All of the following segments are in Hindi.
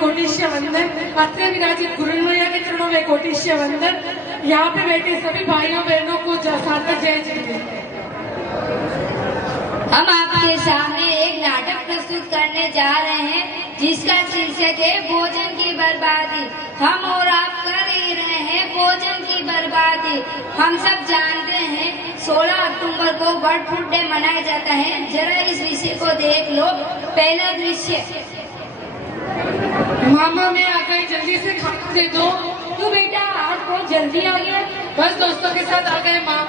कोटिश्य वंदन। अत्र विराजित गुरुवर्य के चरणों में कोटिश्य वंदन। यहाँ पे बैठे सभी भाइयों बहनों को सार्थक जय जय। हम आपके सामने एक नाटक प्रस्तुत करने जा रहे हैं जिसका शीर्षक है भोजन की बर्बादी। हम और आप कर ही रहे हैं भोजन की बर्बादी। हम सब जानते हैं 16 अक्टूबर को बर्ड फ्लू डे मनाया जाता है। जरा इस विषय को देख लो। पहला दृश्य। मामा मैं आ गई, जल्दी से खाना दे दो। तू बेटा आज बहुत जल्दी आ गया। बस दोस्तों के साथ आ गए माँ।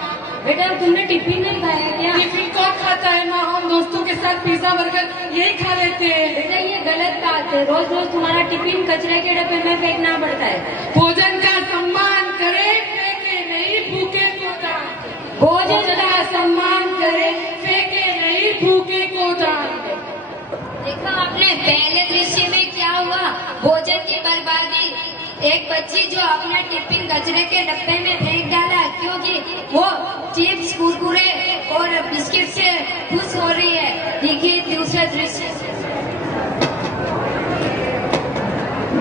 बेटा तुमने टिफिन नहीं खाया क्या? टिफिन कौन खाता है माँ? हम दोस्तों के साथ पिज्जा बर्गर यही खा लेते हैं। बेटा ये गलत बात है। रोज रोज तुम्हारा टिफिन कचरे के डब्बे में फेंकना पड़ता है। भोजन का सम्मान करे, फेंके नहीं भूखे को दान। भोजन का सम्मान करे, फेंके नहीं भूखे को दान। देखा आपने पहले दृश्य में क्या हुआ? भोजन की बर्बादी। एक बच्ची जो अपना टिफिन कचरे के डब्बे में फेंक डाला क्योंकि वो चिप्स कुरकुरे और बिस्किट से खुश हो रही है। देखिए दूसरा दृश्य।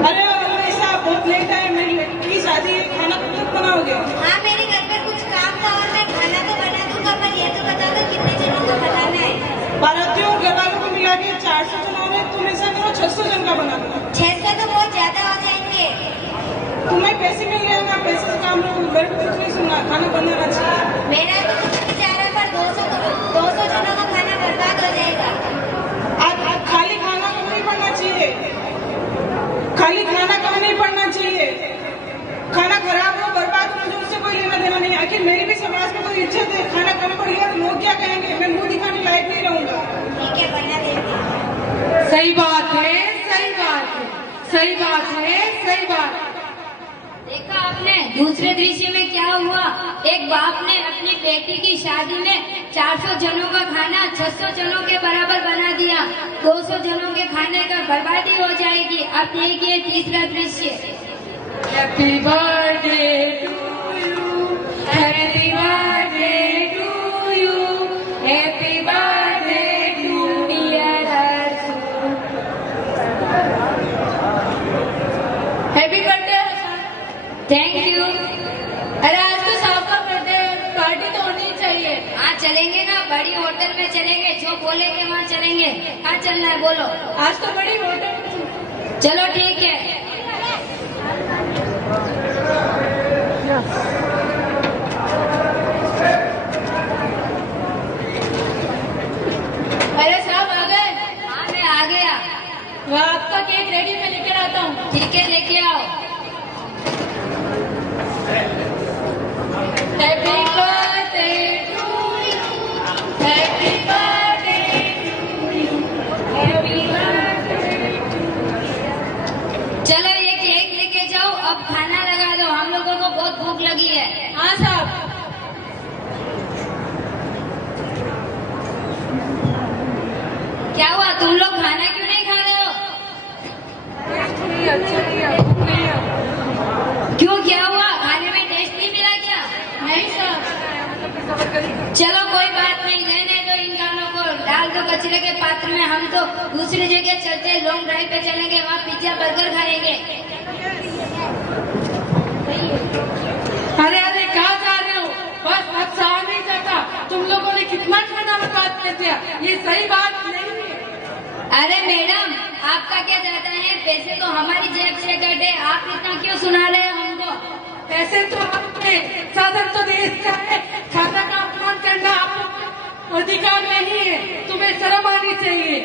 अरे ऐसा बहुत लेट है, मेरी लड़की की शादी है, खाना कब बनाओगे? हाँ मेरे घर पे कुछ काम था और मैं खाना तो बना दूंगा, पर ये तो बता दो कितने जनों को बनाना है। बारातियों घर वालों को मिला के 400 जन होंगे। तुम ऐसा करो 600 जन का बना दो। 600 तो बहुत ज्यादा हो जाएंगे। तुम्हें पैसे मिल रहे ना, पैसे से काम लो। घर पे कुछ नहीं सुनना, खाना बनाना चाहिए। मेरा तो कुछ नहीं जा रहा, पर 200 जनों का खाना बर्बाद हो जाएगा। आज खाली खाना कम नहीं पड़ना चाहिए। खाली खाना कम नहीं पड़ना चाहिए। खाना खराब हो बर्बाद हो मुझे उससे कोई लेना देना नहीं। आखिर मेरी भी समाज में कोई इज्जत है। खाना कम पड़ गया तो लोग क्या कहेंगे? मैं मुंह दिखाने लायक नहीं रहूंगा। ठीक है बना देते हैं। सही बात है, सही बात है, सही बात है, सही बात। देखा आपने दूसरे दृश्य में क्या हुआ? एक बाप ने अपनी बेटी की शादी में 400 जनों का खाना 600 जनों के बराबर बना दिया। 200 जनों के खाने का बर्बादी हो जाएगी। अब देखिए तीसरा दृश्य। Happy birthday to you, happy birthday to you, happy birthday to dear Arjun. Happy birthday. Thank you. अरे आज तो सबका बर्थडे, पार्टी तो होनी चाहिए। हाँ चलेंगे ना, बड़ी होटल में चलेंगे। जो बोलेंगे वहाँ चलेंगे। कहाँ चलना है बोलो? आज तो बड़ी होटल। चलो ठीक है। अरे साहब आ गए? हाँ मैं आ गया। वह आपका केक रेडी, में लेकर आता हूँ। ठीक है लेके आओ। Happy birthday to you, happy birthday to you, happy birthday to you. चलो ये केक लेके जाओ। अब खाना लगा दो, हम लोगों को बहुत भूख लगी है। हाँ साहब। क्या हुआ? तुम लोग खाना क्यों नहीं खा रहे हो? अच्छा नहीं है, भूख नहीं है। क्यों क्या हुआ? खाने में टेस्ट नहीं मिला क्या? नहीं साहब। चलो कोई बात नहीं, रहने दो इन गानों को। डाल दो कचरे के पात्र में। हम तो दूसरी जगह चलते हैं, लॉन्ग ड्राइव पे चलेंगे, वहाँ पिज्जा बर्गर खाएंगे। अरे अरे कहाँ जा रहे हो? बस अब सहा नहीं जाता। तुम लोगों ने कितना खाना बर्बाद कर दिया, ये सही बात नहीं है। अरे मैडम आपका क्या जाता है? पैसे तो हमारी जेब से कटे, आप इतना क्यों सुना रहे हो हमको? पैसे तो आपने, साधन तो देश का है। खाना का अपमान करना आपको अधिकार नहीं है। तुम्हें शर्म आनी चाहिए।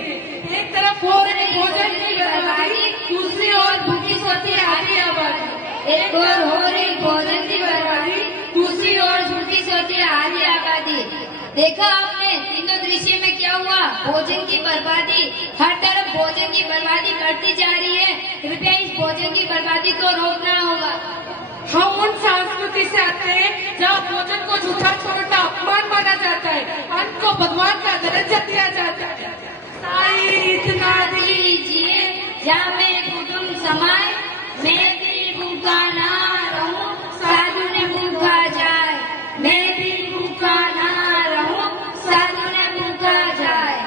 एक तरफ हो रही भोजन की बर्बादी, दूसरी ओर भूखी सोती आधी आबादी। एक और हो रही भोजन की बर्बादी, दूसरी ओर भूखी सोती आधी आबादी। देखा आपने तीनों दृश्य में क्या हुआ? भोजन की बर्बादी। हर तरफ भोजन की बर्बादी बढ़ती जा रही है। कृपया इस भोजन की बर्बादी को रोकना होगा। हम उन संस्कृति से आते हैं जहाँ भोजन को झूठा छोटा अपमान माना जाता है, अन्न को भगवान का दर्जा दिया जाता है। साई इतना लीजिए जहाँ मैं कुटुंब समाए, मैं भी भूखा ना रहूं, साधु ने भूखा जाए। मैं भी भूखा ना रहूं, साधु ने भूखा जाए।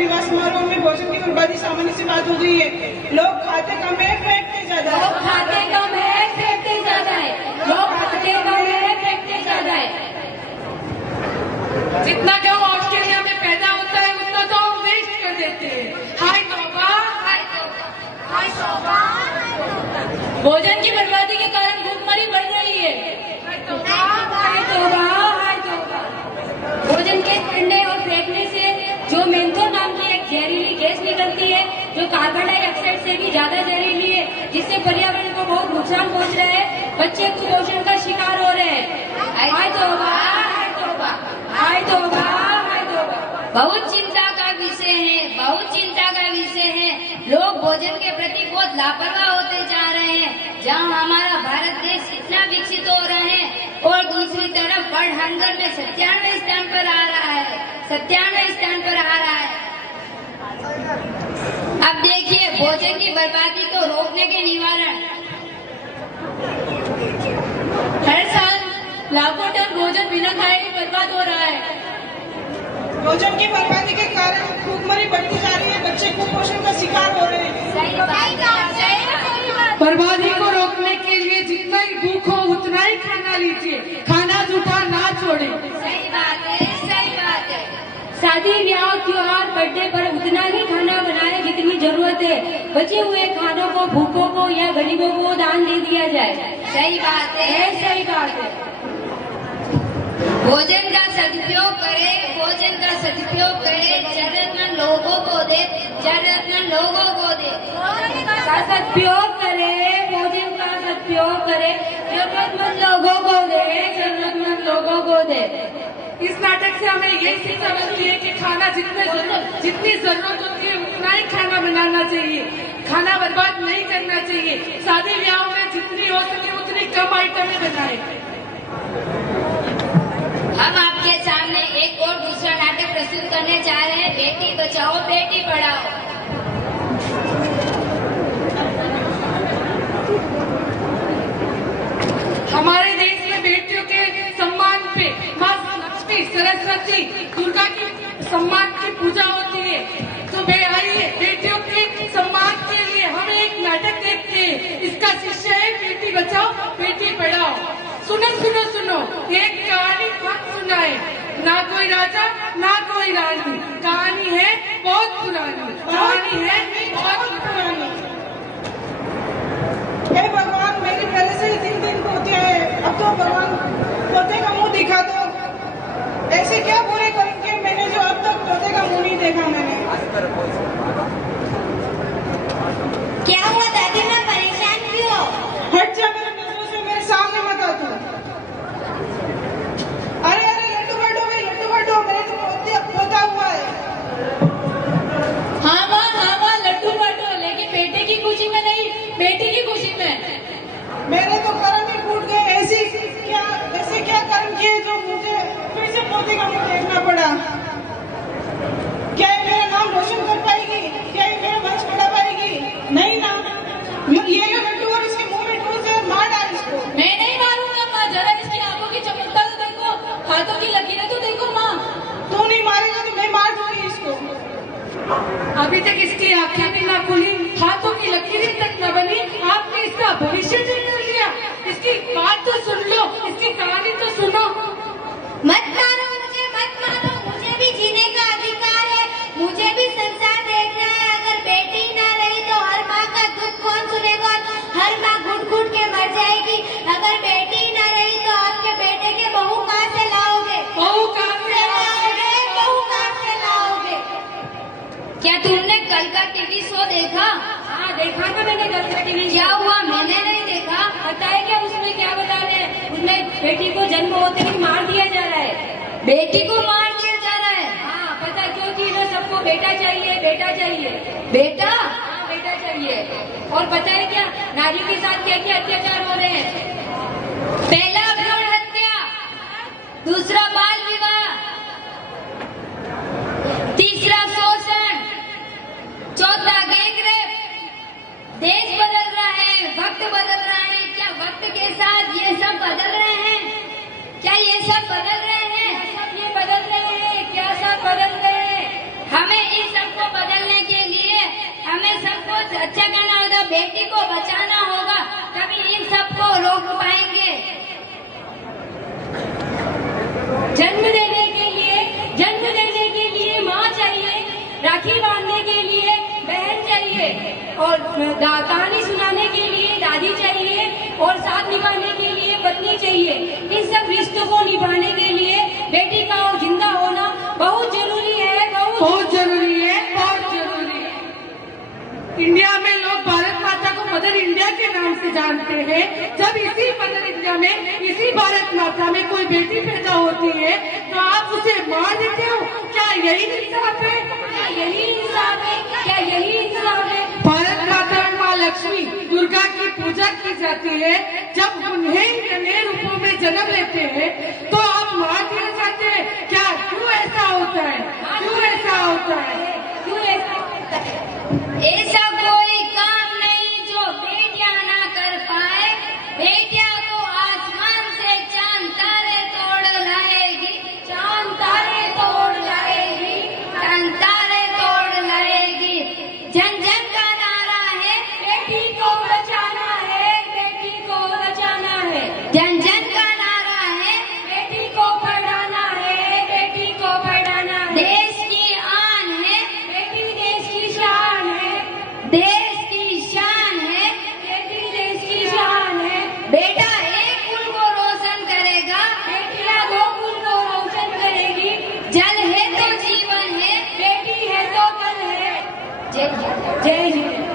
विवाह समारोह में भोजन की बर्बादी सामान्य सी बात हो गई है। लोग खाते कम है, फेंकते ज्यादा है। लोग खाते कम है, फेंकते ज्यादा है। लोग खाते कम है, फेंकते ज्यादा है। जितना गेहूं ऑस्ट्रेलिया में पैदा होता है उतना तो हम वेस्ट कर देते हैं। हाय तौबा, हाय तौबा, हाय शोभा, भोजन की बर्बादी के कारण भूखमरी बढ़ रही है। हाय तौबा, हाय तौबा, हाय तौबा। भोजन के सड़ने और फेंकने से जो मेंथोल नाम की एक जहरीली गैस निकलती है, जो कार्बन डाइऑक्साइड से भी ज्यादा जहरीली है, जिससे पर्यावरण को बहुत नुकसान पहुंच रहा है। बच्चे कुपोषण का शिकार हो रहे हैं। हाय तौबा, हाय तौबा, हाय तौबा, हाय तौबा। बहुत चिंता का विषय है, बहुत चिंता का विषय है। लोग भोजन के प्रति बहुत लापरवाह होते जा रहे हैं। जहां हमारा भारत देश इतना विकसित हो रहा है और दूसरी तरफ वर्ल्ड हंगर में 97वें स्थान पर आ रहा है, 97वें स्थान पर आ रहा है। अब देखिए भोजन की बर्बादी को रोकने के निवारण। हर साल लाखों टन भोजन बिना खाए ही बर्बाद हो रहा है। भोजन की बर्बादी के कारण भूखमरी बढ़ती जा रही है। बच्चे कुपोषण का शिकार हो रहे हैं। सही बात। बर्बादी को रोकने के लिए जितना ही भूख हो उतना ही खाना लीजिए, खाना जूठा ना छोड़े। सही बात है, सही बात है। शादी ब्याह त्योहार बर्थडे पर उतना ही खाना बनाए जितनी जरूरत है। बचे हुए खानों को भूखों को या गरीबों को दान दे दिया जाए। सही बात है, सही बात है। भोजन का सदुपयोग करे, भोजन का सदुपयोग करे, जरूरतमंद लोगों को दे, जरूरतमंद लोगों को दे। का सदुपयोग करे, भोजन का सदुपयोग करे, जरूरतमंद लोगों को दे, जरूरतमंद लोगों को दे। इस नाटक से हमें यही शिक्षा मिलती है कि खाना जितनी जरूरत होती है उतना ही खाना बनाना चाहिए। खाना बर्बाद नहीं करना चाहिए। शादी ब्याह में जितनी हो सके उतनी कम आइटमें बनाए। हम आपके सामने एक और दूसरा नाटक प्रस्तुत करने जा रहे हैं, बेटी बचाओ बेटी पढ़ाओ। हमारे देश में बेटियों के सम्मान पे माँ लक्ष्मी, सरस्वती, दुर्गा की सम्मान की पूजा होती है। तो आइए बेटियों के सम्मान के लिए हम एक नाटक देखते हैं। इसका शीर्षक है बेटी बचाओ बेटी पढ़ाओ। सुनो सुनो सुनो, एक कहानी हम सुनाए। ना कोई राजा ना कोई रानी, कहानी है बहुत पुरानी, कहानी है बहुत पुरानी। हे भगवान, मेरी पहले से ही 3 दिन पोतियां हैं। अब तो भगवान पोते का मुंह दिखा दो। ऐसे क्या बुरे कर्म किए मैंने जो अब तक पोते का मुंह नहीं देखा मैंने। क्या हुआ दादी माँ, परेशान क्यों हो? हट जा मेरे नजरों से, मेरे सामने मत आ तू। अरे अरे लड्डू बैठो भाई, लड्डू बैठो, मेरे तो पोता हुआ है। हाँ माँ लड्डू बांटो, लेकिन बेटे की खुशी में नहीं, बेटी की खुशी में। मेरे तो कर्म ही फूट गए। ऐसे क्या कर्म किए जो मुझे फिर से पोते का मुंह देखना पड़ा। क्या ये मेरा नाम रोशन कर पाएगी? क्या ये मेरा वंश बढ़ा पाएगी? नहीं ना। ये लो लड्डू और इसके मुंह में ठूस दे, मार डाल इसको। मैं नहीं मारूंगा माँ, जरा इसकी आंखों की चमकता तो देखो, हाथों की लकीरें तो देखो माँ। तू नहीं मारेगा तो मैं मार दूंगी इसको। अभी तक इसकी आंखें भी ना खुली, हाथों की लकीरें तक न बनी, आपने इसका भविष्य भी कर लिया। इसकी बात तो सुन लो, इसकी कहानी तो सुनो। मत मारो मुझे, मत मारो, मुझे भी जीने का अधिकार है, मुझे भी संसार देखना है। अगर बेटी ना रही तो हर माँ का दुख कौन सुनेगा? हर माँ घुट घुट के मर जाएगी। अगर बेटी ना रही तो आपके बेटे के बहू कहाँ से लाओगे? बहू कहाँ से लाओगे? बहू कहाँ से लाओगे? क्या तुमने कल का टीवी शो देखा? हाँ देखा ना मैंने कल का टीवी। क्या हुआ? मैंने नहीं देखा। बताया क्या उसमें, क्या बता रहे हैं? उसमें बेटी को जन्म होते ही मार दिया जा रहा है। बेटी को मार दिया जा रहा है? हाँ पता, क्योंकि इन्हें सबको बेटा चाहिए, बेटा चाहिए। बेटा? हाँ बेटा चाहिए। और पता है क्या नारी के साथ क्या क्या अत्याचार हो रहे हैं? पहला भ्रूण हत्या, दूसरा बाल विवाह, तीसरा शोषण, चौथा गैंग रेप। देश बदल रहा है, वक्त बदल रहा है। क्या वक्त के साथ ये सब बदल रहे हैं? क्या ये सब बदल रहे हैं? सब ये बदल रहे हैं, क्या सब बदल रहे हैं? हमें इस सब बेटी को बचाना होगा, तभी इन सबको रोक पाएंगे। जन्म देने के लिए माँ चाहिए, राखी बांधने के लिए बहन चाहिए, और कहानी सुनाने के लिए दादी चाहिए, और साथ निभाने के लिए पत्नी चाहिए। इन सब रिश्तों को निभाने के लिए बेटी का जिंदा होना बहुत जरूरी है, बहुत जरूरी है, बहुत जरूरी है। इंडिया में लोग भारत माता को मदर इंडिया के नाम से जानते हैं। जब इसी मदर इंडिया में, इसी भारत माता में कोई बेटी पैदा होती है तो आप उसे मार देते हो। क्या यही इंसाफ है? क्या यही इंसाफ है? क्या यही इंसाफ है? भारत माता में माँ लक्ष्मी दुर्गा की पूजा की जाती है। जब उन्हें नए रूपों में जन्म लेते हैं तो आप मार दिए जाते हैं। क्या क्यों ऐसा होता है? क्यों ऐसा होता है? क्यों ऐसा होता है? ऐसा कोई काम नहीं जो बेटियां ना कर पाए। बेटियां तो आसमान से चांद तारे तोड़ लाएगी, चांद तारे तोड़ लाएगी, चांद तारे तोड़ लाएगी। जन जन का नारा है, बेटी को बचाना है, बेटी को बचाना है। जन जन का नारा है, बेटी को पढ़ाना है, बेटी को पढ़ाना है। देश की आन है, बेटी देश की शान है, देश की शान है, बेटी देश की शान है। बेटा एक कुल को रोशन करेगा, बेटियां दो कुल को रोशन करेगी। जल है तो जीवन है, बेटी है तो कल है। जय हिंद। जय हिंद।